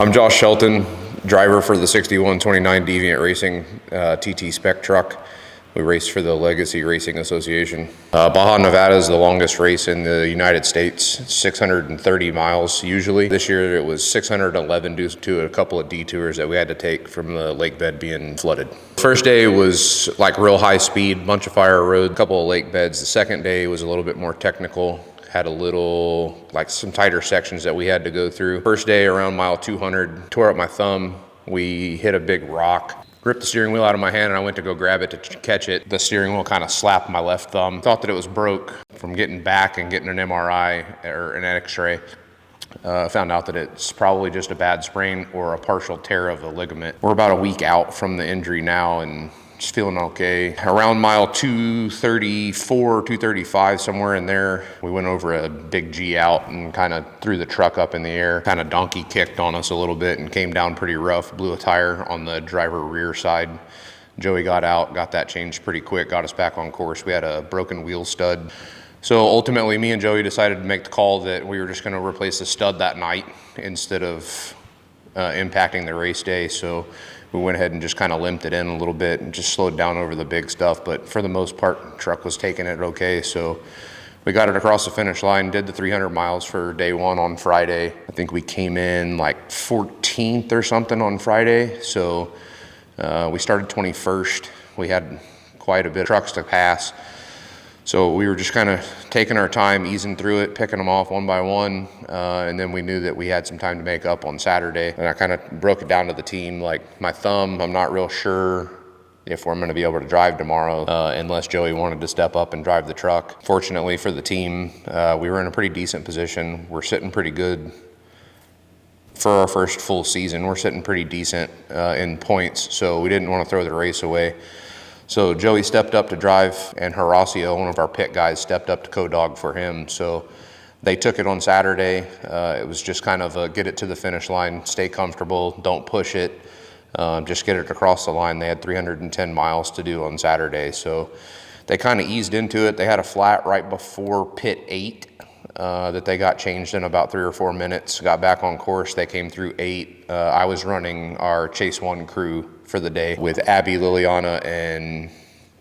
I'm Josh Shelton, driver for the 6129 Deviant Racing TT Spec truck. We race for the Legacy Racing Association. Baja, Nevada is the longest race in the United States, 630 miles usually. This year it was 611 due to a couple of detours that we had to take from the lake bed being flooded. First day was like real high speed, bunch of fire road, a couple of lake beds. The second day was a little bit more technical. Had a little, like some tighter sections that we had to go through. First day around mile 200, tore up my thumb. We hit a big rock, ripped the steering wheel out of my hand, and I went to go grab it to catch it. The steering wheel kind of slapped my left thumb. Thought that it was broke from getting back and getting an MRI or an x-ray. Found out that it's probably just a bad sprain or a partial tear of a ligament. We're about a week out from the injury now and just feeling okay. Around mile 234, 235, somewhere in there, we went over a big G out and kind of threw the truck up in the air, kind of donkey kicked on us a little bit and came down pretty rough, blew a tire on the driver rear side. Joey got out, got that changed pretty quick, got us back on course. We had a broken wheel stud. So ultimately, me and Joey decided to make the call that we were just gonna replace the stud that night instead of impacting the race day. So we went ahead and just kind of limped it in a little bit and just slowed down over the big stuff. But for the most part, the truck was taking it okay. So we got it across the finish line, did the 300 miles for day one on Friday. I think we came in like 14th or something on Friday. So we started 21st. We had quite a bit of trucks to pass. So we were just kind of taking our time, easing through it, picking them off one by one. And then we knew that we had some time to make up on Saturday. And I kind of broke it down to the team, like my thumb, I'm not real sure if we're going to be able to drive tomorrow unless Joey wanted to step up and drive the truck. Fortunately for the team, we were in a pretty decent position. We're sitting pretty good for our first full season. We're sitting pretty decent in points, so we didn't want to throw the race away. So Joey stepped up to drive, and Horacio, one of our pit guys, stepped up to co-dog for him. So they took it on Saturday. It was just kind of a get it to the finish line, stay comfortable, don't push it, just get it across the line. They had 310 miles to do on Saturday. So they kind of eased into it. They had a flat right before pit 8 that they got changed in about 3 or 4 minutes, got back on course. They came through 8. I was running our Chase 1 crew for the day with Abby, Liliana, and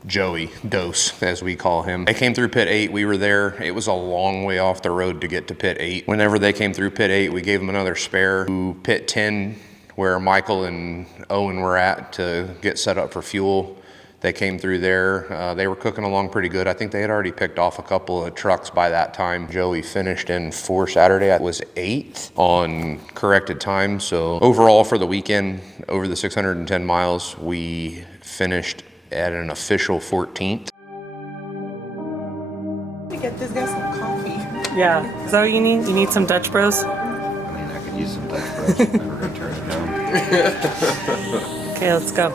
Joey Dose, as we call him. They came through pit 8. We were there. It was a long way off the road to get to pit 8. Whenever they came through pit 8, we gave them another spare to pit 10, where Michael and Owen were at to get set up for fuel. They came through there. They were cooking along pretty good. I think they had already picked off a couple of trucks by that time. Joey finished in for Saturday. I was 8th on corrected time. So overall for the weekend, over the 610 miles, we finished at an official 14th. To get this guy some coffee. Yeah, is that what you need? You need some Dutch Bros? I mean, I could use some Dutch Bros. I'm never gonna turn it down. Okay, let's go.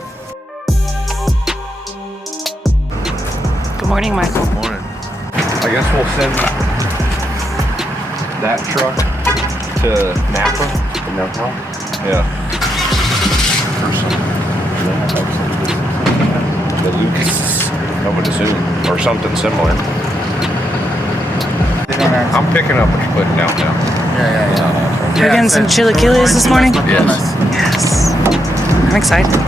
Good morning, Michael. Good morning. I guess we'll send that truck to Napa. Napa? Yeah. The Lucas, I would assume, or something similar. I'm picking up what you're putting down now. Yeah. We're getting some chilaquiles this morning? Yes. Yes. I'm excited.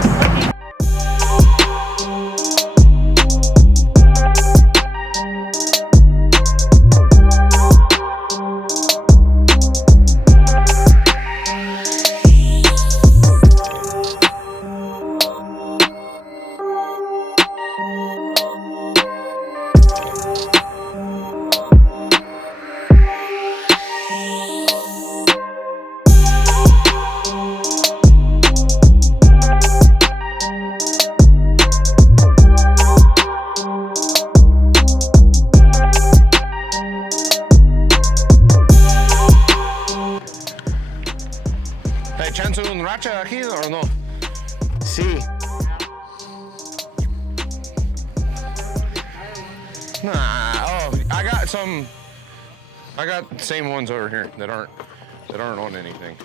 ¿Hay chance de un racha aquí o no? Sí. Nah, I got the same ones over here that aren't on anything.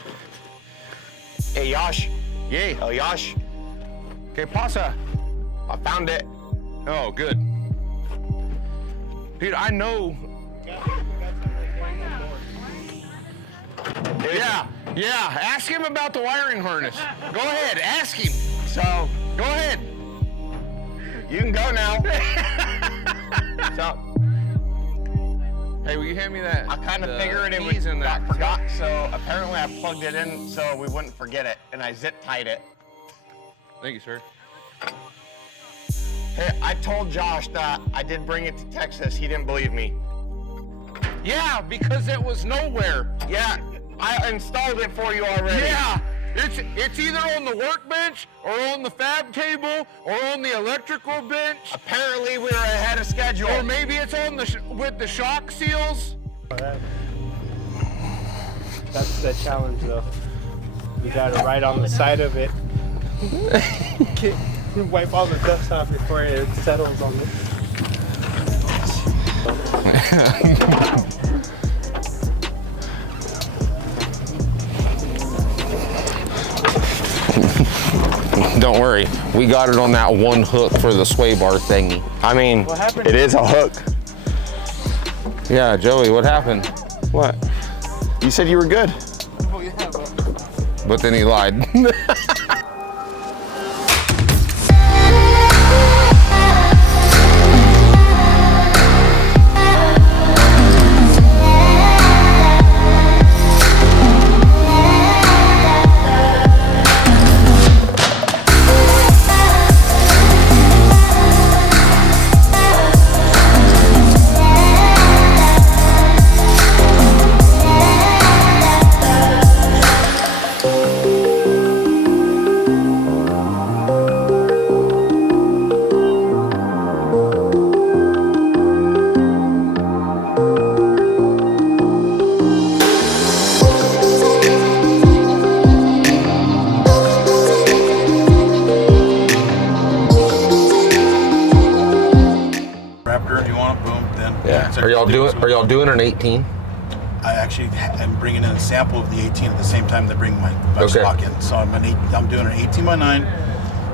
Hey, Yash. Yay. Oh, Yash. ¿Qué pasa? I found it. Oh, good. Dude, I know. Yeah, ask him about the wiring harness. Go ahead, ask him. So, Go ahead. you can go now. So, Hey, will you hand me that? I kind of figured it keys in got that. forgot, so apparently I plugged it in so we wouldn't forget it, and I zip tied it. Thank you, sir. Hey, I told Josh that I did bring it to Texas. He didn't believe me. Yeah, because it was nowhere. Yeah, I installed it for you already. Yeah, it's either on the workbench or on the fab table or on the electrical bench. Apparently we were ahead of schedule. Or maybe it's on the with the shock seals. That's the challenge, though. You gotta ride on the side of it. Wipe all the dust off before it settles on it. Don't worry, we got it on that one hook for the sway bar thingy. I mean, What happened? it is a hook. Yeah, Joey, what happened? What? You said you were good. But then he lied. Raptor, you want it? Boom, then. Yeah. Are y'all doing an 18? I actually am bringing in a sample of the 18 at the same time they bring my Okay. stock in. So I'm doing an 18x9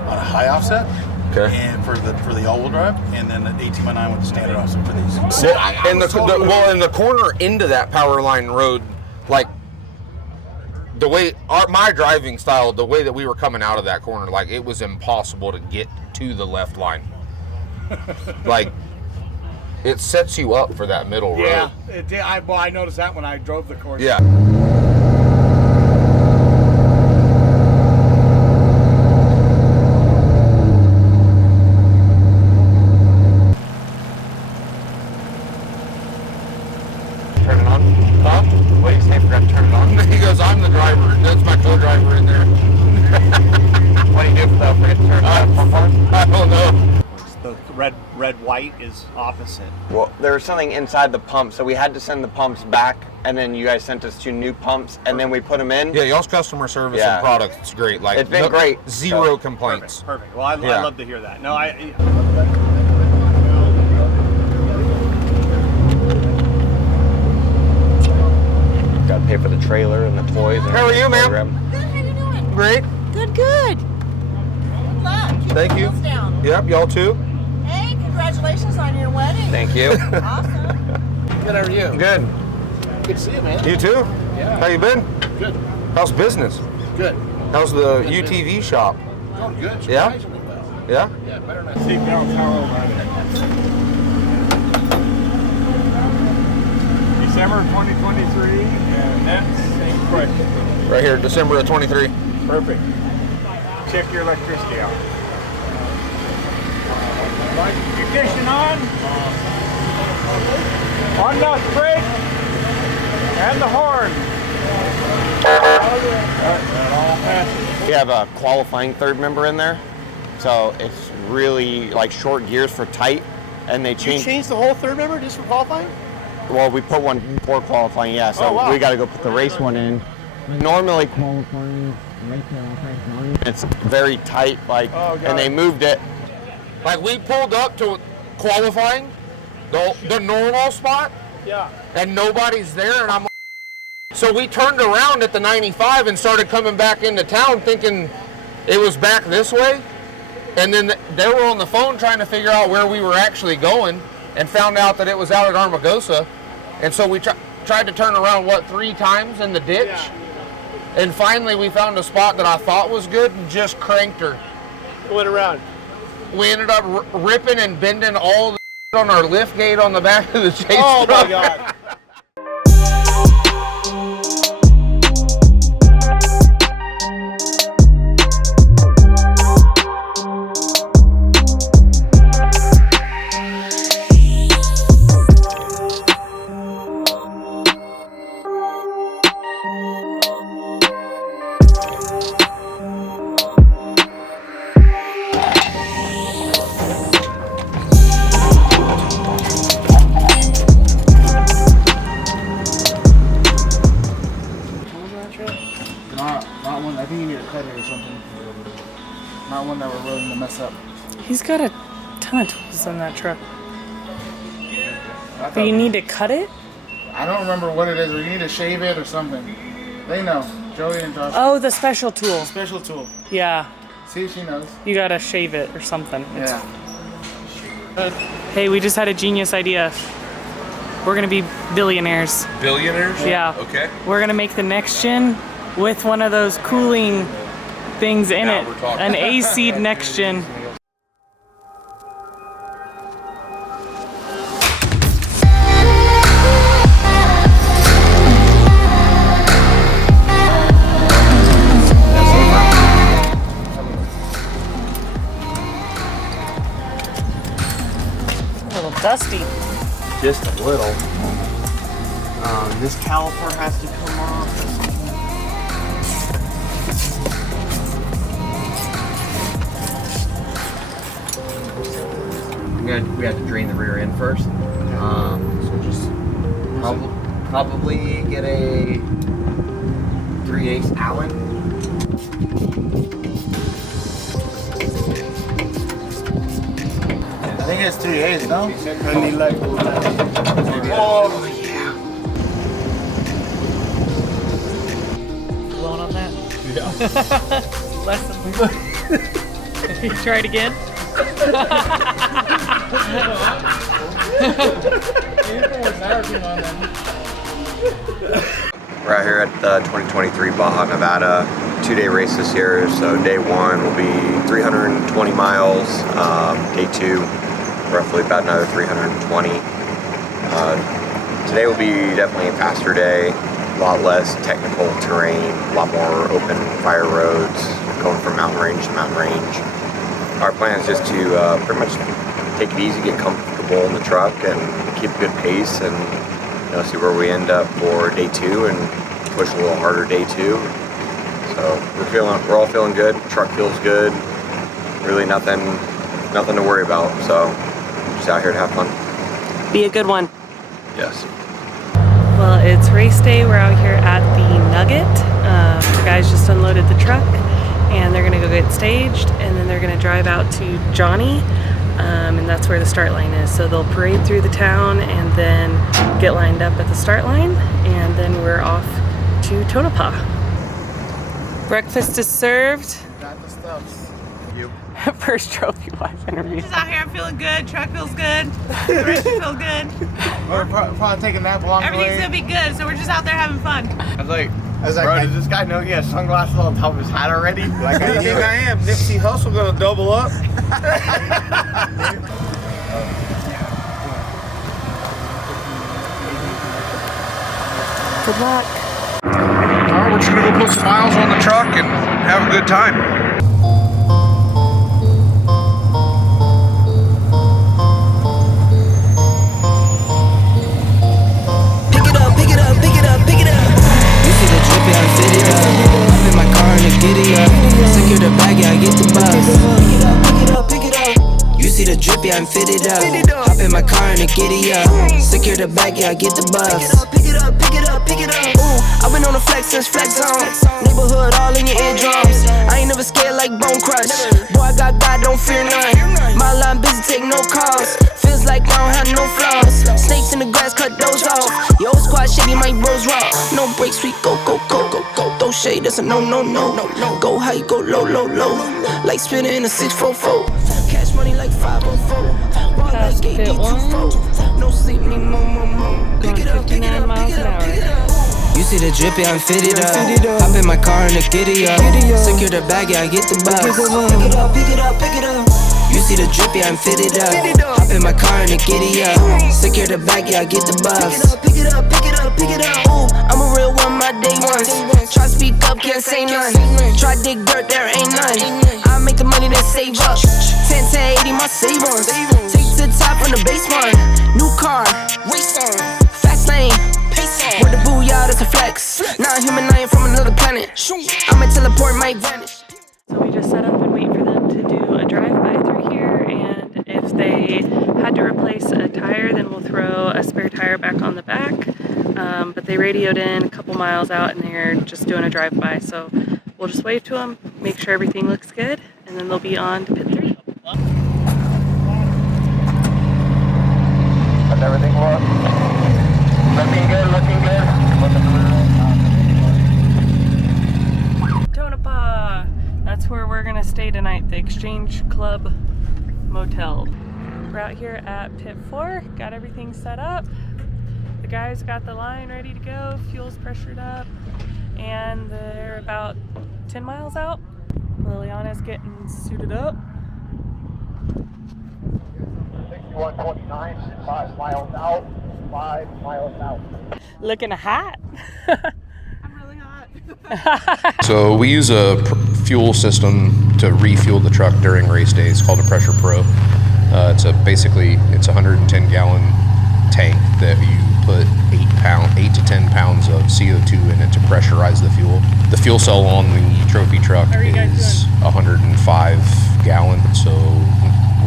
on a high offset. Okay. And for the all-wheel drive, and then an 18x9 with the standard offset for these. In the corner into that power line road, like the way my driving style, the way that we were coming out of that corner, like it was impossible to get to the left line. Like it sets you up for that middle road. Yeah, it did. I noticed that when I drove the course. Yeah. Turn it on. Huh? What do you say? I forgot to turn it on. He goes, I'm the driver. That's my co-driver in there. What do you do if I forget to turn it on? I don't know. The red white is opposite. Well, there was something inside the pump, so we had to send the pumps back, and then you guys sent us 2 new pumps, and then we put them in. Yeah, y'all's customer service Yeah. and product is great. Like It's been great. Zero complaints. Perfect. Well, I Yeah. love to hear that. No, Got to pay for the trailer and the toys. And How are you, ma'am? program. Good, how you doing? Great. Good. Good luck. Keep Thank the you. wheels down. Yep, y'all too. Hey, congratulations on your wedding. Thank you. Awesome. Good, how are you? Good. Good to see you, man. You too? Yeah. How you been? Good. How's business? Good. How's the UTV shop? Going good. Yeah? Surprisingly well. Yeah? Yeah, better not. Seatbelts, how old are they? December 2023, and that's same question. Right here, December of 23. Perfect. Check your electricity out. Ignition on. On the brake and the horn. That all passes. We have a qualifying third member in there, so it's really like short gears for tight, and they You change. changed the whole third member just for qualifying? Well, we put one for qualifying, yeah. So Oh, wow. we got to go put the race one in. Normally qualifying, it's very tight, like, Oh, got and they it. moved it. Like we pulled up to qualifying, the normal spot, Yeah. and nobody's there, and I'm like, so we turned around at the 95 and started coming back into town thinking it was back this way, and then they were on the phone trying to figure out where we were actually going and found out that it was out at Armagosa, and so tried to turn around, 3 times in the ditch? Yeah. And finally we found a spot that I thought was good and just cranked her. Went around. We ended up ripping and bending all the on our lift gate on the back of the chase Oh truck. my God. Not one. I think you need to cut it or something. Not one that we're willing to mess up. He's got a ton of tools on that truck. But you need to cut it? I don't remember what it is, or you need to shave it or something. They know. Joey and Josh. Oh, the special tool. Special tool. Yeah. See, she knows. You gotta shave it or something. Yeah. Hey, we just had a genius idea. We're gonna be billionaires. Billionaires? Yeah. Okay. We're gonna make the next gen with one of those cooling things in Now it. we're talking. An AC next gen. A little dusty. Just a little. This caliper has to come off. We have to drain the rear end first. So just probably get a 3/8 Allen. I think it's 3/8, no? I need like. Oh, yeah. Blown on that? Yeah. Less than You try it again? We're out here at the 2023 Baja, Nevada. 2-day race this year. So day 1 will be 320 miles. Day 2, roughly about another 320. Today will be definitely a faster day. A lot less technical terrain, a lot more open fire roads, going from mountain range to mountain range. Our plan is just to pretty much take it easy, get comfortable in the truck, and keep a good pace, and see where we end up for day 2, and push a little harder day 2. So we're all feeling good. Truck feels good. Really nothing to worry about. So just out here to have fun. Be a good one. Yes. Well, it's race day. We're out here at the Nugget. The guys just unloaded the truck and they're gonna go get staged, and then they're gonna drive out to Johnny, and that's where the start line is. So they'll parade through the town and then get lined up at the start line, and then we're off to Tonopah. Breakfast is served. Got the stuffs. First trophy wife interview. Just out here, I'm feeling good. Truck feels good. The rest feel good. We're probably taking a nap along the Everything's way. gonna be good, so we're just out there having fun. I was like, bro, does this guy know he has sunglasses on top of his hat already? Like, I think I am. Nipsey Hussle gonna double up. Good luck. Alright, we're just gonna go put some miles on the truck and have a good time. I'm fitted up. Hop in my car and giddy up. Secure the bag, yeah, I get the bus. Pick it up, pick it up, pick it up, pick it up. Ooh, I've been on the flex since flex zone. Neighborhood all in your eardrums. I ain't never scared like Bone Crush. Boy, I got God, don't fear none. My line busy, take no calls. Feels like I don't have no flaws. Snakes in the grass, cut those off. Yo, squad shitty, my bros raw. No breaks, we go, go, go, go, go. Throw shade, that's a no, no, no, no, no. Go high, go low, low, low. Like spinning in a 644. Catch money like 504. Ball Past like pit 824. No sleep, need more. Pick it up, pick it 59 up, miles pick it an up, pick it hour. up. You see the drippy, I'm fitted up. Hop in my car and the giddy up. Secure the bag, yeah, I get the bus. Pick it up, pick it up, pick it up. You see the drippy, I'm fitted up. Hop in my car and the giddy up. Secure the bag, yeah, I get the bus. Pick it up, pick it up, pick it up. Ooh, I'm a real one, my day ones. Try speak up, can't say none. Try dig dirt, there ain't none. I make the money that save up. 10 to 80, my save ons. Take to the top on the baseline. New car, race on. Fast lane, pace on. Where the booyah, that's a flex. Not human, I ain't from another planet. I'ma teleport, might vanish. So we just set up and wait for them to do a drive-by through here, and if they had to replace a tire, then we'll throw a spare tire back on the back. But they radioed in a couple miles out and they're just doing a drive-by, so we'll just wave to them, make sure everything looks good, and then they'll be on to pit 3. How's everything look? Looking good, looking good. Tonopah! That's where we're gonna stay tonight, the Exchange Club Motel. We're out here at pit 4, got everything set up. The guys got the line ready to go, fuel's pressured up, and they're about 10 miles out. Liliana's getting suited up. 6129, 5 miles out, 5 miles out. Looking hot. I'm really hot. So we use a fuel system to refuel the truck during race days called a Pressure Pro. It's a 110 gallon tank that you put 8 to 10 pounds of CO2 in it to pressurize the fuel. The fuel cell on the trophy truck is 105 gallons, so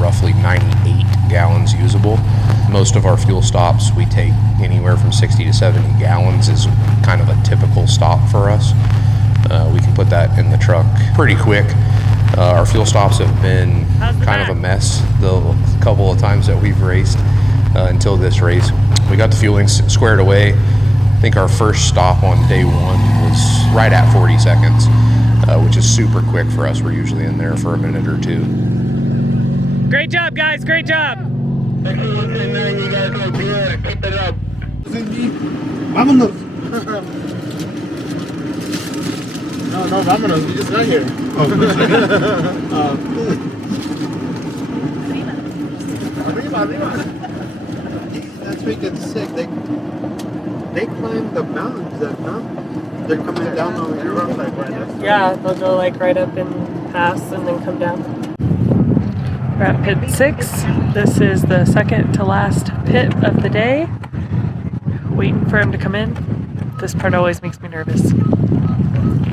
roughly 98 gallons usable. Most of our fuel stops, we take anywhere from 60 to 70 gallons is kind of a typical stop for us. We can put that in the truck pretty quick. Our fuel stops have been kind of a mess the couple of times that we've raced until this race. We got the fueling squared away. I think our first stop on day 1 was right at 40 seconds, which is super quick for us. We're usually in there for a minute or 2. Great job, guys, great job! Thanks for listening, man. You guys look good. Keep it up. Vámonos. No, vámonos. We just got here. Arriba. That's freaking sick. They climbed the mountains, that mountain. They're coming down over here. Yeah, they'll go like right up and pass and then come down. We're at pit 6. This is the second to last pit of the day. Waiting for him to come in. This part always makes me nervous.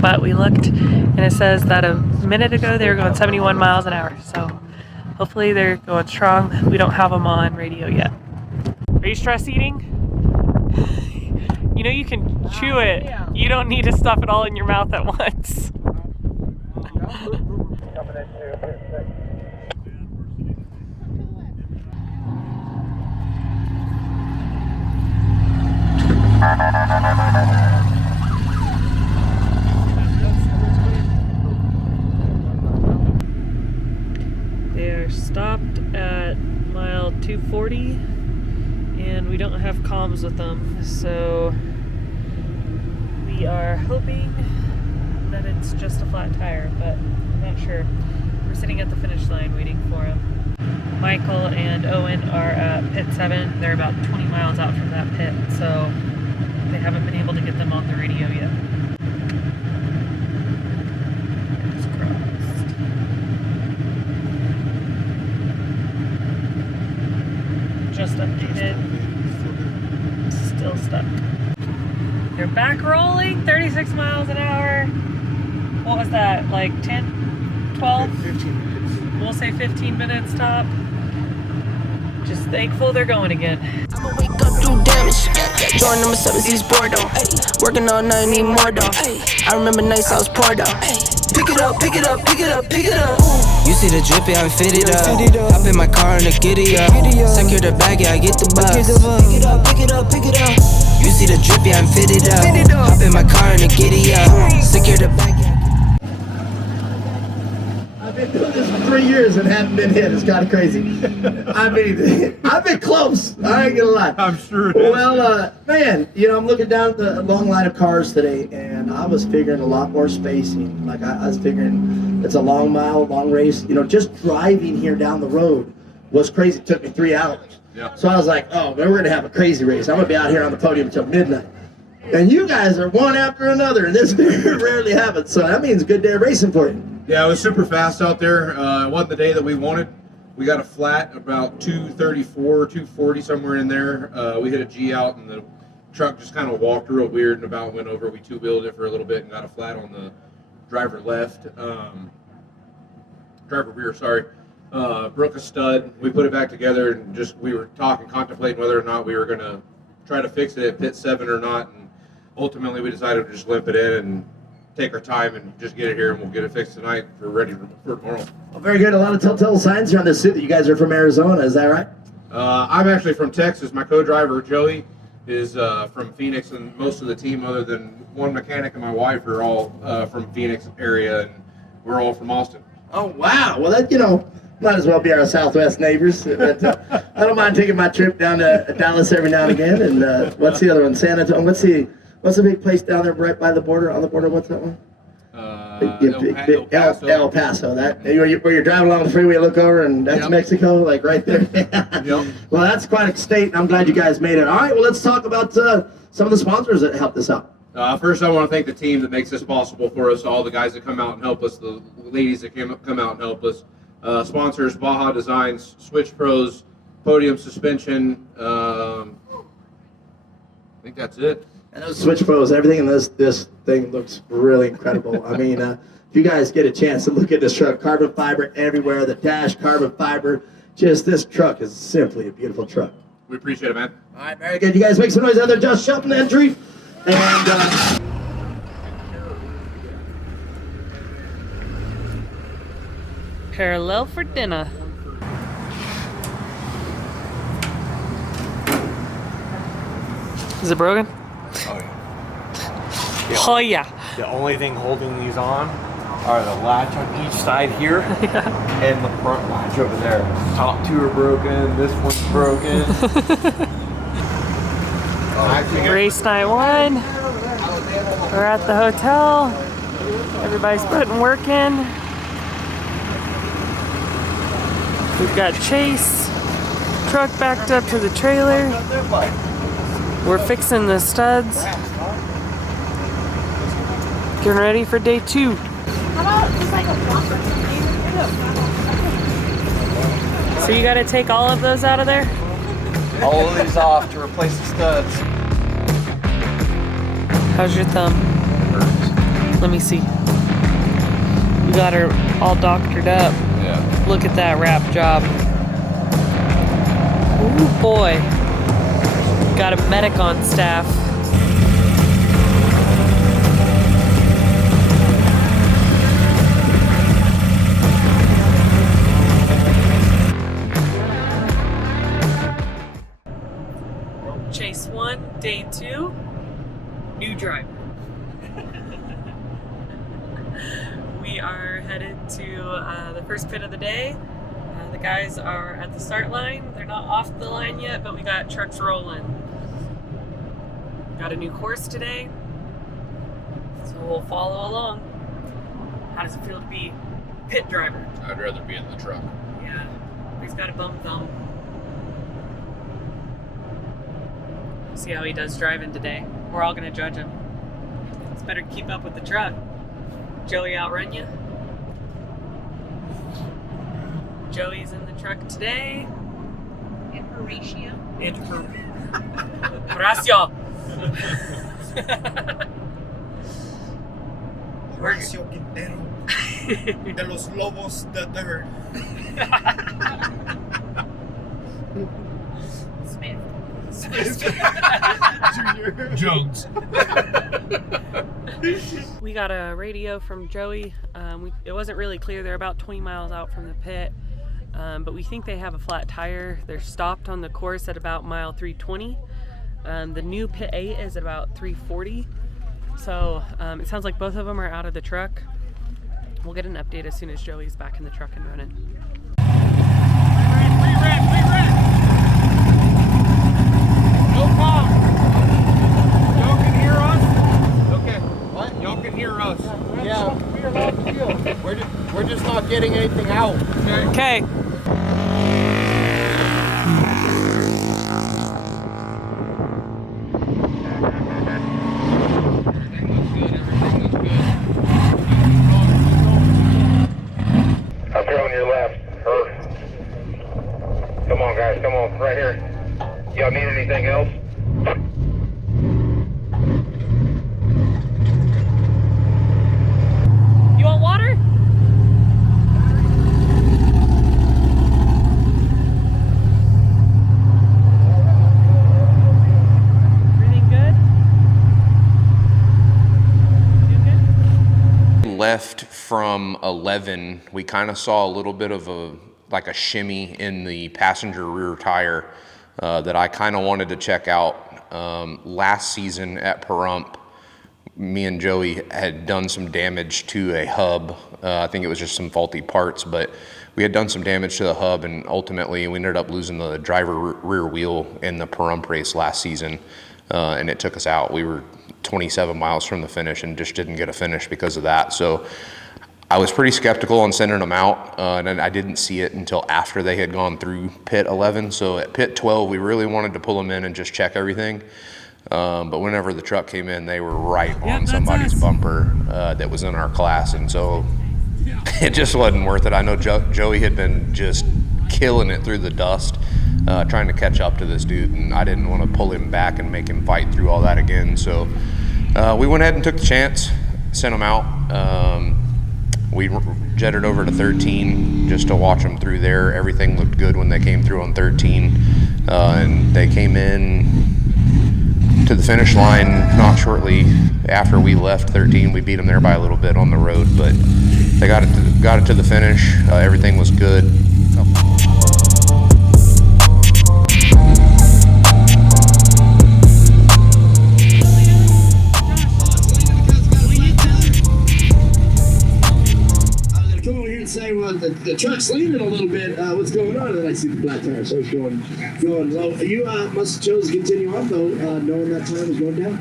But we looked and it says that a minute ago they were going 71 miles an hour. So hopefully they're going strong. We don't have them on radio yet. Are you stress eating? You know you can chew it. Yeah. You don't need to stuff it all in your mouth at once. Coming into pit 6. They are stopped at mile 240 and we don't have comms with them, so we are hoping that it's just a flat tire, but I'm not sure. We're sitting at the finish line waiting for him. Michael and Owen are at pit 7. They're about 20 miles out from that pit, so they haven't been able to get them on the radio yet. Fingers crossed. Just updated. Still stuck. They're back rolling, 36 miles an hour. What was that, like 10, 12? 15 minutes. We'll say 15 minutes top. Just thankful they're going again. I'ma wake up, do damage. Join number 7, East Bordeaux. Working all night, need more dough. I remember nights I was poor though. Pick it up, pick it up, pick it up, pick it up. You see the drippy, I'm fitted up. Hop in my car and the giddy up. Secure the bag, yeah, I get the bus. Pick it up, pick it up, pick it up. You see the drippy, I'm fitted up. Hop in my car and the giddy up. Secure the bag, yeah. I've been doing this for 3 years and haven't been hit. It's kind of crazy. I mean, I've been close. I ain't gonna lie. I'm sure. Well, man, you know, I'm looking down at the long line of cars today, and I was figuring a lot more spacing. Like I was figuring it's a long mile, long race. You know, just driving here down the road was crazy. It took me 3 hours. Yeah. So I was like, oh, man, we're gonna have a crazy race. I'm gonna be out here on the podium until midnight. And you guys are one after another, and this rarely happens. So that means a good day of racing for you. Yeah, it was super fast out there. It wasn't the day that we wanted. We got a flat about 234, 240, somewhere in there. We hit a G out, and the truck just kind of walked real weird and about went over. We two-wheeled it for a little bit and got a flat on the driver left. Driver rear, sorry. Broke a stud. We put it back together, and just we were contemplating whether or not we were going to try to fix it at pit 7 or not. And ultimately, we decided to just limp it in and take our time and just get it here, and we'll get it fixed tonight for ready for tomorrow. Well, very good. A lot of telltale signs here on this suit that you guys are from Arizona. Is that right? I'm actually from Texas. My co-driver, Joey, is from Phoenix, and most of the team, other than one mechanic and my wife, are all from Phoenix area, and we're all from Austin. Oh, wow. Well, that, you know, might as well be our Southwest neighbors. But, I don't mind taking my trip down to Dallas every now and again. And what's the other one? San Antonio. What's the big place down there right by the border? On the border, what's that one? El Paso. El Paso. That where you're driving along the freeway, you look over, and that's Mexico, like right there. Yep. Well, that's quite a state, and I'm glad you guys made it. All right, well, let's talk about some of the sponsors that helped us out. First, I want to thank the team that makes this possible for us, all the guys that come out and help us, the ladies that come out and help us. Sponsors, Baja Designs, Switch Pros, Podium Suspension. I think that's it. And those Switch Pros, everything in this thing looks really incredible. I mean, if you guys get a chance to look at this truck, carbon fiber everywhere, the dash, carbon fiber, just this truck is simply a beautiful truck. We appreciate it, man. All right, very good. You guys make some noise out there. Josh Shelton entry. And Parallel for dinner. Is it broken? Oh yeah. Oh yeah. The only thing holding these on are the latch on each side here and the front latch over there. Top two are broken. This one's broken. Race night 1. We're at the hotel. Everybody's putting work in. We've got Chase truck backed up to the trailer. We're fixing the studs. Getting ready for day 2. So you gotta take all of those out of there? All of these off to replace the studs. How's your thumb? Let me see. You got her all doctored up. Yeah. Look at that wrap job. Ooh boy. Got a medic on staff. Chase 1, day 2, new driver. We are headed to the first pit of the day. The guys are at the start line. They're not off the line yet, but we got trucks rolling. Got a new course today, so we'll follow along. How does it feel to be pit driver? I'd rather be in the truck. Yeah, he's got a bum thumb. See how he does driving today. We're all gonna judge him. It's better keep up with the truck. Joey outrun you. Joey's in the truck today. In Horatio. In Horatio. Horatio Quintero de los Lobos de Dirt. Junior. Jones. We got a radio from Joey. It wasn't really clear. They're about 20 miles out from the pit, but we think they have a flat tire. They're stopped on the course at about mile 320. The new pit 8 is at about 340. So it sounds like both of them are out of the truck. we'll get an update as soon as Joey's back in the truck and running. No problem. Y'all can hear us? Okay. What? Y'all can hear us. Yeah. We're just not getting anything out. Okay. Up here on your left. Come on, guys. Come on. Right here. Y'all need anything else? You want water? Everything good? Left from 11, we kind of saw a little bit of a shimmy in the passenger rear tire that I kind of wanted to check out. Last season at Pahrump, me and Joey had done some damage to a hub. I think it was just some faulty parts, but we had done some damage to the hub, and ultimately we ended up losing the driver rear wheel in the Pahrump race last season, and it took us out. We were 27 miles from the finish and just didn't get a finish because of that. So I was pretty skeptical on sending them out, and I didn't see it until after they had gone through pit 11. So at pit 12, we really wanted to pull them in and just check everything. But whenever the truck came in, they were right on somebody's bumper that was in our class. And so it just wasn't worth it. I know Joey had been just killing it through the dust, trying to catch up to this dude, and I didn't want to pull him back and make him fight through all that again. So we went ahead and took the chance, sent them out. We jetted over to 13 just to watch them through there. Everything looked good when they came through on 13, and they came in to the finish line not shortly after we left 13. We beat them there by a little bit on the road, but they got it to the finish. Everything was good. Say, well, the truck's leaning a little bit. What's going on? And then I see the flat tire, so it's going low. You must have chose to continue on though, knowing that time was going down.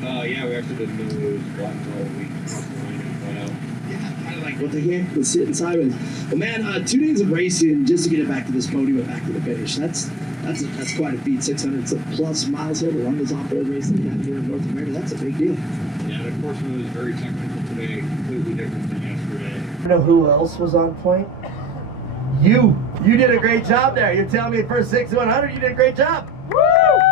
Yeah, we actually didn't know it was black until we crossed the line and went out. Yeah, kind of like what the game was sitting sideways. Well, man, 2 days of racing just to get it back to this podium and back to the finish. That's quite a feat. 600 plus miles here to run this off-road race like that here in North America. That's a big deal. Yeah, and of course it was very technical today, completely different than yesterday. You know who else was on point? You did a great job there. You're telling me first 6 to 100, you did a great job. Woo!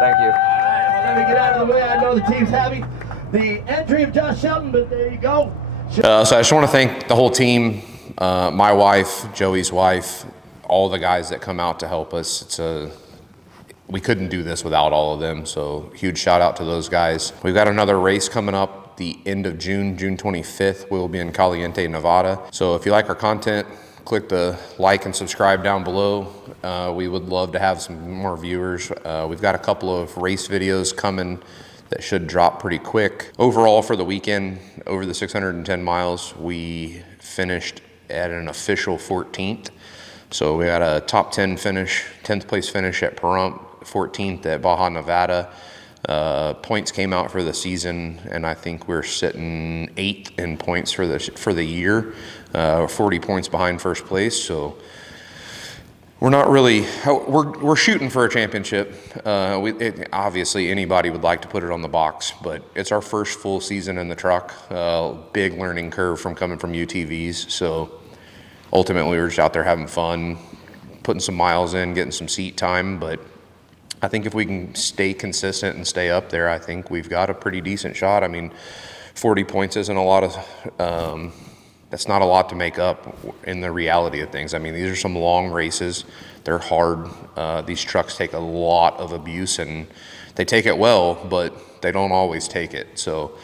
Thank you. All right, well, let me get out of the way. I know the team's happy. The entry of Josh Shelton, but there you go. So I just want to thank the whole team, my wife, Joey's wife, all the guys that come out to help us. We couldn't do this without all of them, so huge shout out to those guys. We've got another race coming up the end of June 25th. We'll be in Caliente, Nevada. So if you like our content, click the like and subscribe down below. We would love to have some more viewers. We've got a couple of race videos coming that should drop pretty quick. Overall for the weekend, over the 610 miles, we finished at an official 14th. So we had a top 10 finish, 10th place finish at Pahrump, 14th at Baja, Nevada. Points came out for the season, and I think we're sitting 8th in points for the year, 40 points behind first place. So we're not really we're shooting for a championship. Obviously anybody would like to put it on the box, but it's our first full season in the truck. Big learning curve from coming from UTVs. So ultimately we're just out there having fun, putting some miles in, getting some seat time, but I think if we can stay consistent and stay up there, I think we've got a pretty decent shot. I mean, 40 points isn't a lot of, that's not a lot to make up in the reality of things. I mean, these are some long races. They're hard. These trucks take a lot of abuse, and they take it well, but they don't always take it. So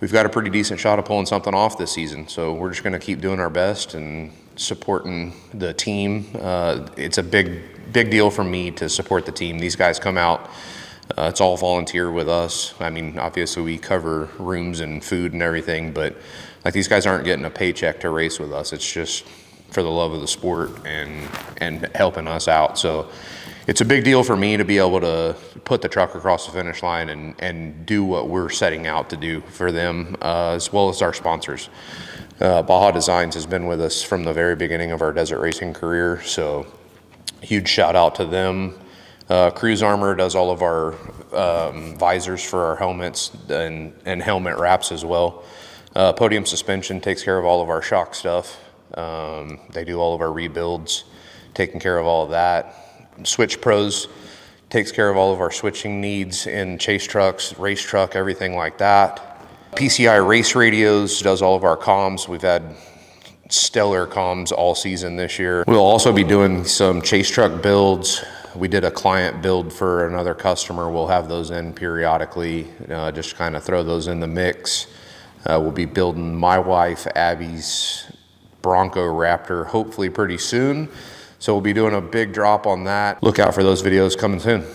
we've got a pretty decent shot of pulling something off this season. So we're just going to keep doing our best and supporting the team. It's a big deal for me to support the team. These guys come out It's all volunteer with us. I mean, obviously we cover rooms and food and everything, but like these guys aren't getting a paycheck to race with us. It's just for the love of the sport and helping us out. So it's a big deal for me to be able to put the truck across the finish line and do what we're setting out to do for them, as well as our sponsors. Baja Designs has been with us from the very beginning of our desert racing career, so huge shout out to them. Cruise Armor does all of our visors for our helmets and helmet wraps as well. Podium Suspension takes care of all of our shock stuff. They do all of our rebuilds, taking care of all of that. Switch Pros takes care of all of our switching needs in chase trucks, race truck, everything like that. PCI Race Radios does all of our comms. We've had stellar comms all season this year. We'll also be doing some chase truck builds. We did a client build for another customer. We'll have those in periodically, just kind of throw those in the mix. We'll be building my wife Abby's Bronco Raptor hopefully pretty soon. So we'll be doing a big drop on that. Look out for those videos coming soon.